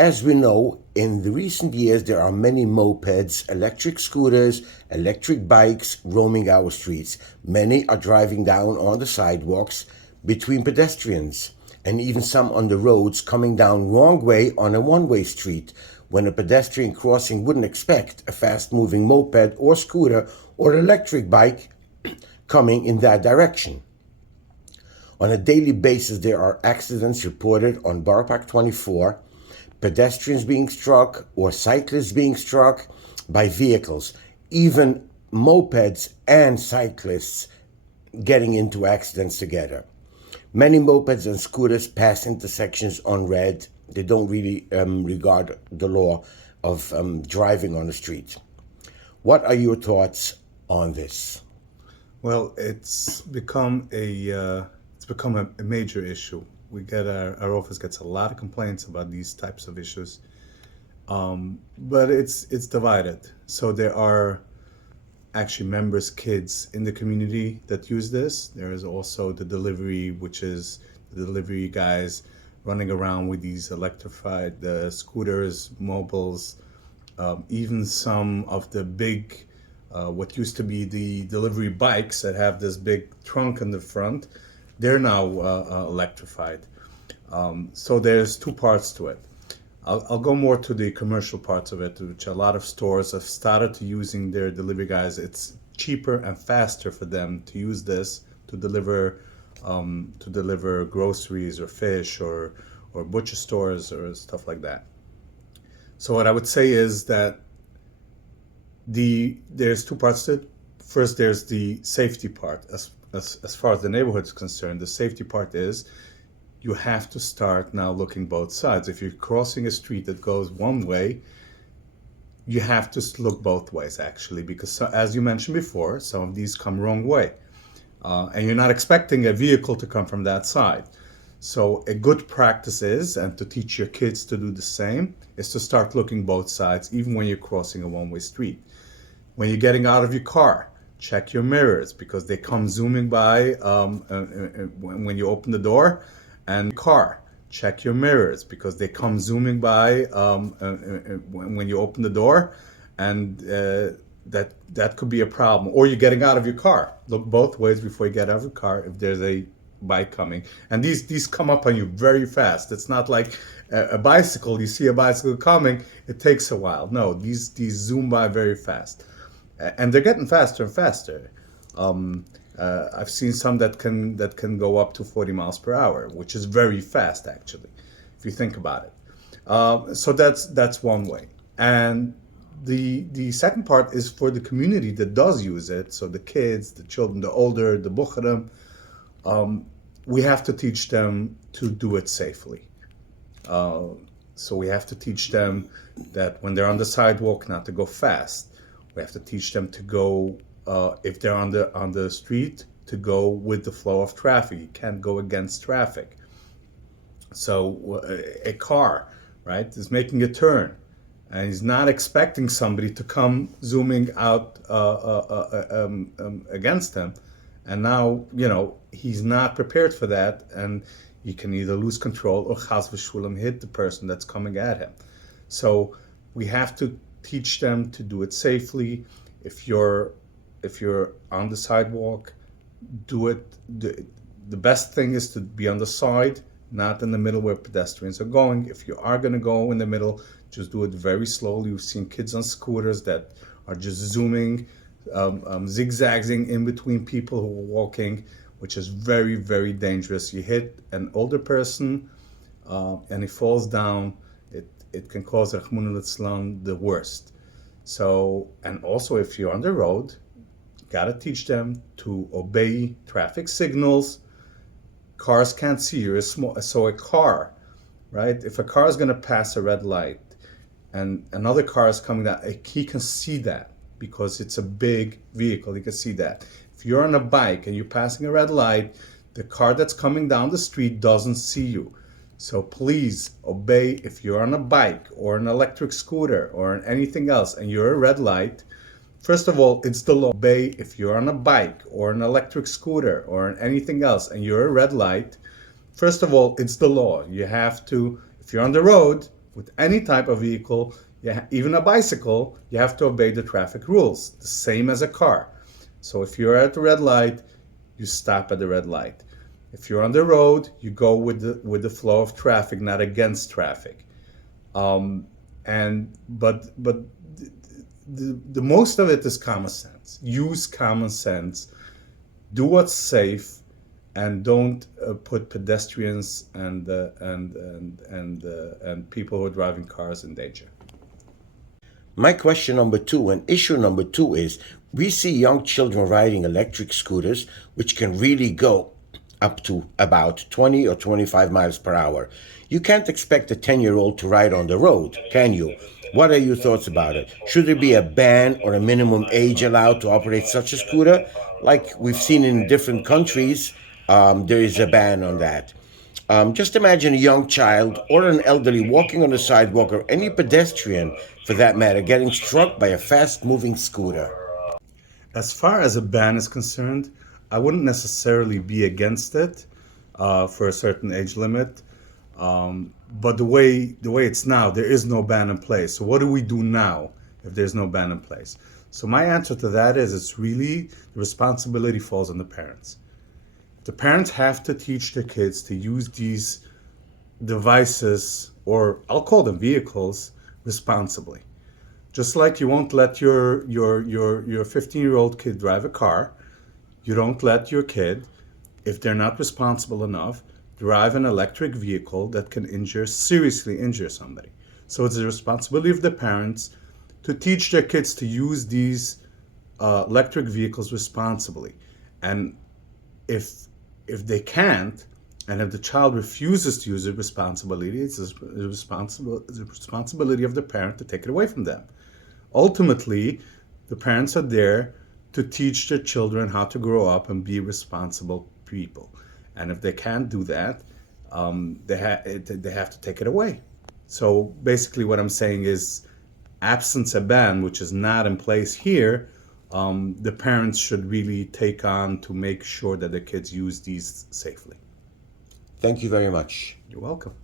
As we know, in the recent years there are many mopeds, electric scooters, electric bikes roaming our streets. Many are driving down on the sidewalks between pedestrians, and even some on the roads coming down wrong way on a one-way street when a pedestrian crossing wouldn't expect a fast-moving moped or scooter or electric bike coming in that direction. On a daily basis, there are accidents reported on Boro 24, pedestrians being struck or cyclists being struck by vehicles, even mopeds and cyclists getting into accidents together. Many mopeds and scooters pass intersections on red. They don't really regard the law of driving on the street. What are your thoughts on this? Well, it's become a major issue. We get our office gets a lot of complaints about these types of issues, but it's divided. So there are actually members, kids in the community that use this. There is also the delivery, which is the delivery guys running around with these electrified scooters, mobiles, even some of the big, what used to be the delivery bikes that have this big trunk in the front, they're now electrified. So there's two parts to it. I'll go more to the commercial parts of it, which a lot of stores have started to using their delivery guys. It's cheaper and faster for them to use this to deliver groceries or fish or butcher stores or stuff like that. So what I would say is that there's two parts to it. First, there's the safety part. As far as the neighborhood is concerned, the safety part is you have to start now looking both sides. If you're crossing a street that goes one way, you have to look both ways, actually, because as you mentioned before, some of these come wrong way. And you're not expecting a vehicle to come from that side. So a good practice is, and to teach your kids to do the same, is to start looking both sides, even when you're crossing a one-way street. When you're getting out of your car, check your mirrors, because they come zooming by when you open the door. And car, check your mirrors, because they come zooming by when you open the door, and that could be a problem. Or you're getting out of your car. Look both ways before you get out of the car if there's a bike coming. And these come up on you very fast. It's not like a bicycle. You see a bicycle coming, it takes a while. No, these zoom by very fast, and they're getting faster and faster. I've seen some that can go up to 40 miles per hour, which is very fast, actually, if you think about it. So that's one way. And the second part is for the community that does use it. So the kids, the children, the older, the bucherim, we have to teach them to do it safely. So we have to teach them that when they're on the sidewalk, not to go fast. We have to teach them to go, if they're on the street, to go with the flow of traffic. You can't go against traffic. So a car, right, is making a turn, and he's not expecting somebody to come zooming out against him. And now, he's not prepared for that, and he can either lose control or chas v'shulam hit the person that's coming at him. So we have to teach them to do it safely. If you're on the sidewalk, do it. The best thing is to be on the side, not in the middle where pedestrians are going. If you are going to go in the middle, just do it very slowly. We've seen kids on scooters that are just zooming, zigzagging in between people who are walking, which is very, very dangerous. You hit an older person and he falls down, it can cause Rahman al-Islam the worst. So, and also if you're on the road, you gotta teach them to obey traffic signals. Cars can't see you. So a car, right? If a car is gonna pass a red light and another car is coming down, he can see that because it's a big vehicle, he can see that. If you're on a bike and you're passing a red light, the car that's coming down the street doesn't see you. So please obey. If you're on a bike or an electric scooter or anything else and you're a red light, first of all, it's the law. Obey. If you're on a bike or an electric scooter or anything else and you're a red light, first of all, it's the law. You have to, if you're on the road, with any type of vehicle, even a bicycle, you have to obey the traffic rules, the same as a car. So if you're at the red light, you stop at the red light. If you're on the road, you go with the flow of traffic, not against traffic. But the most of it is common sense. Use common sense. Do what's safe, and don't put pedestrians and people who are driving cars in danger. My question number two and issue number two is we see young children riding electric scooters, which can really go up to about 20 or 25 miles per hour. You can't expect a 10-year-old to ride on the road, can you? What are your thoughts about it? Should there be a ban or a minimum age allowed to operate such a scooter? Like we've seen in different countries, there is a ban on that. Just imagine a young child or an elderly walking on the sidewalk, or any pedestrian for that matter, getting struck by a fast moving scooter. As far as a ban is concerned, I wouldn't necessarily be against it for a certain age limit. But the way it's now, there is no ban in place. So what do we do now if there's no ban in place? So my answer to that is, it's really the responsibility falls on the parents. The parents have to teach their kids to use these devices, or I'll call them vehicles, responsibly. Just like you won't let your 15-year-old kid drive a car, you don't let your kid, if they're not responsible enough, drive an electric vehicle that can seriously injure somebody. So it's the responsibility of the parents to teach their kids to use these electric vehicles responsibly. And if they can't, and if the child refuses to use it responsibly, it's the responsibility of the parent to take it away from them. Ultimately, the parents are there to teach their children how to grow up and be responsible people. And if they can't do that, they have to take it away. So basically what I'm saying is, absence a ban, which is not in place here, the parents should really take on to make sure that the kids use these safely. Thank you very much. You're welcome.